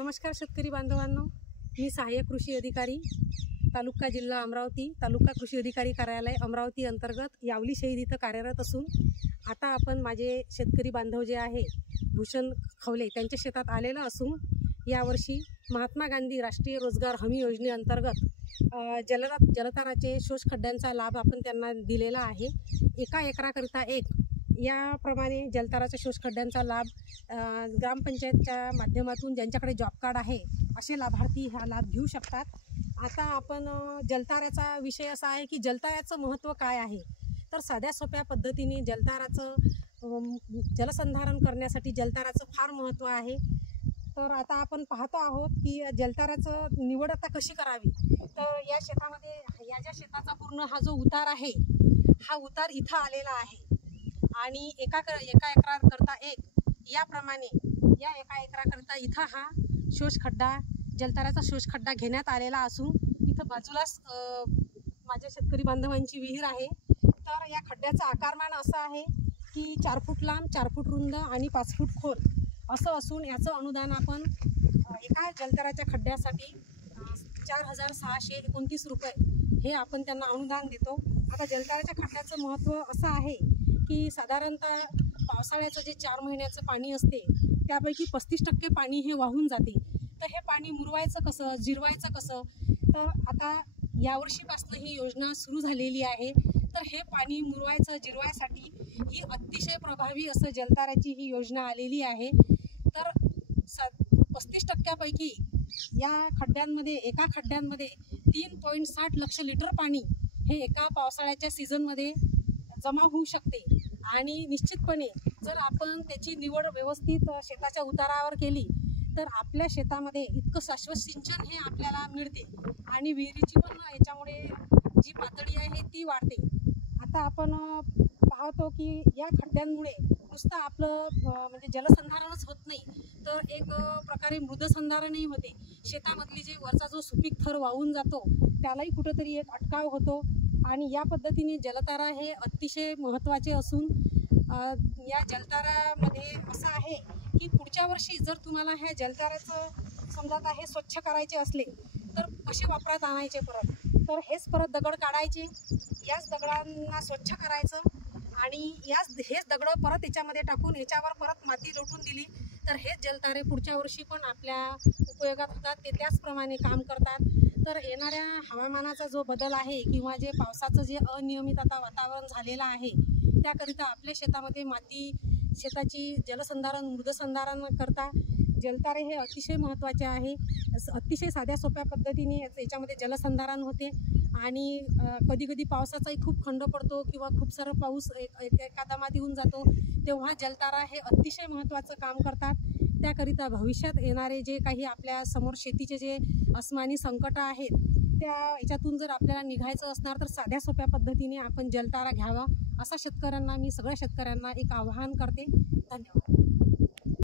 नमस्कार शेतकरी बांधवांनो, मी सहाय्यक कृषी अधिकारी तालुका जिल्हा अमरावती, तालुका कृषी अधिकारी कार्यालय अमरावती अंतर्गत यावली शहीद इथं कार्यरत असून आता आपण माझे शेतकरी बांधव जे आहे भूषण खवले त्यांच्या शेतात आलेलं असून यावर्षी महात्मा गांधी राष्ट्रीय रोजगार हमी योजनेअंतर्गत जलताराचे शोष खड्ड्यांचा लाभ आपण त्यांना दिलेला आहे। एका एकराकरिता एक याप्रमाणे जलताराच्या शोष खड्ड्यांचा लाभ ग्रामपंचायतच्या माध्यमातून ज्यांच्याकडे जॉब कार्ड आहे असे लाभार्थी हा लाभ घेऊ शकतात। आता आपण जलताराचा विषय असा आहे की जलताराचं महत्त्व काय आहे, तर साध्या सोप्या पद्धतीने जलताराचं जलसंधारण करण्यासाठी जलताराचं फार महत्त्व आहे। तर आता आपण पाहतो आहोत की जलताराचं निवड आता कशी करावी। तर या शेतामध्ये या ज्या शेताचा पूर्ण हा जो उतार आहे हा उतार इथं आलेला आहे आणि एका एकराकरता एक याप्रमाणे या एका एकराकरता इथं हा शोष खड्डा जलताराचा शोष खड्डा घेण्यात आलेला असून इथं बाजूलाच माझ्या शेतकरी बांधवांची विहीर आहे। तर या खड्ड्याचं आकारमान असं आहे की 4 फूट लांब, 4 फूट रुंद आणि 5 फूट खोल असं असून याचं अनुदान आपण एका जलताराच्या खड्ड्यासाठी 4,629 रुपये हे आपण त्यांना अनुदान देतो। आता जलताराच्या खड्ड्याचं महत्त्व असं आहे की साधारणतः पावसाळ्याचं जे 4 महिन्याचं पाणी असते त्यापैकी 35% पाणी हे वाहून जाते। तर हे पाणी मुरवायचं कसं, जिरवायचं कसं, तर आता यावर्षीपासून ही योजना सुरू झालेली आहे। तर हे पाणी मुरवायचं जिरवायसाठी ही अतिशय प्रभावी असं जलताराची ही योजना आलेली आहे। तर 35% या खड्ड्यांमध्ये एका खड्ड्यांमध्ये 3.60 लक्ष लिटर पाणी हे एका पावसाळ्याच्या सीझनमध्ये जमा होऊ शकते आणि निश्चितपणे जर आपण त्याची निवड व्यवस्थित शेताच्या उतारावर केली तर आपल्या शेतामध्ये इतकं शाश्वत सिंचन हे आपल्याला मिळते आणि विहिरीची पण याच्यामुळे जी पातळी आहे ती वाढते। आता आपण पाहतो की या खड्ड्यांमुळे नुसतं आपलं म्हणजे जलसंधारणच होत नाही तर एक प्रकारे मृदसंधारणही होते। शेतामधली जे वरचा जो सुपीक थर वाहून जातो त्यालाही कुठंतरी एक अटकाव होतो आणि या पद्धतीने जलतारा हे अतिशय महत्त्वाचे असून या जलतारामध्ये असं आहे की पुढच्या वर्षी जर तुम्हाला हे जलताराचं समजा आता हे स्वच्छ करायचे असले तर कसे वापरात आणायचे परत, तर हेच परत दगड काढायचे, याच दगडांना स्वच्छ करायचं आणि हेच दगडं परत याच्यामध्ये टाकून याच्यावर परत माती लोटून दिली तर हेच जलतारे पुढच्या वर्षी पण आपल्या उपयोगात होतात, ते त्याचप्रमाणे काम करतात। तर येणाऱ्या हवामानाचा जो बदल आहे किंवा जे पावसाचं जे अनियमित आता वातावरण झालेलं आहे त्याकरिता आपल्या शेतामध्ये माती शेताची जलसंधारण मृदसंधारण करता जलतारे हे अतिशय महत्त्वाचे आहे। अतिशय साध्या सोप्या पद्धतीने याच्यामध्ये जलसंधारण होते आणि कधी कधी पावसाचाही खूप खंड पडतो किंवा खूप सारा पाऊस एका दमात येऊन जातो तेव्हा जलतारा हे अतिशय महत्त्वाचं काम करतात। त्याकरिता भविष्यात येणारे जे काही आपल्या समोर शेतीचे जे आसमानी संकट आहेत त्या याच्यातून जर आपल्याला निघायचं असणार तर साध्या सोप्या पद्धतीने आपण जलतारा घ्यावा असा शेतकऱ्यांना मी सगळ्या शेतकऱ्यांना एक आवाहन करते। धन्यवाद।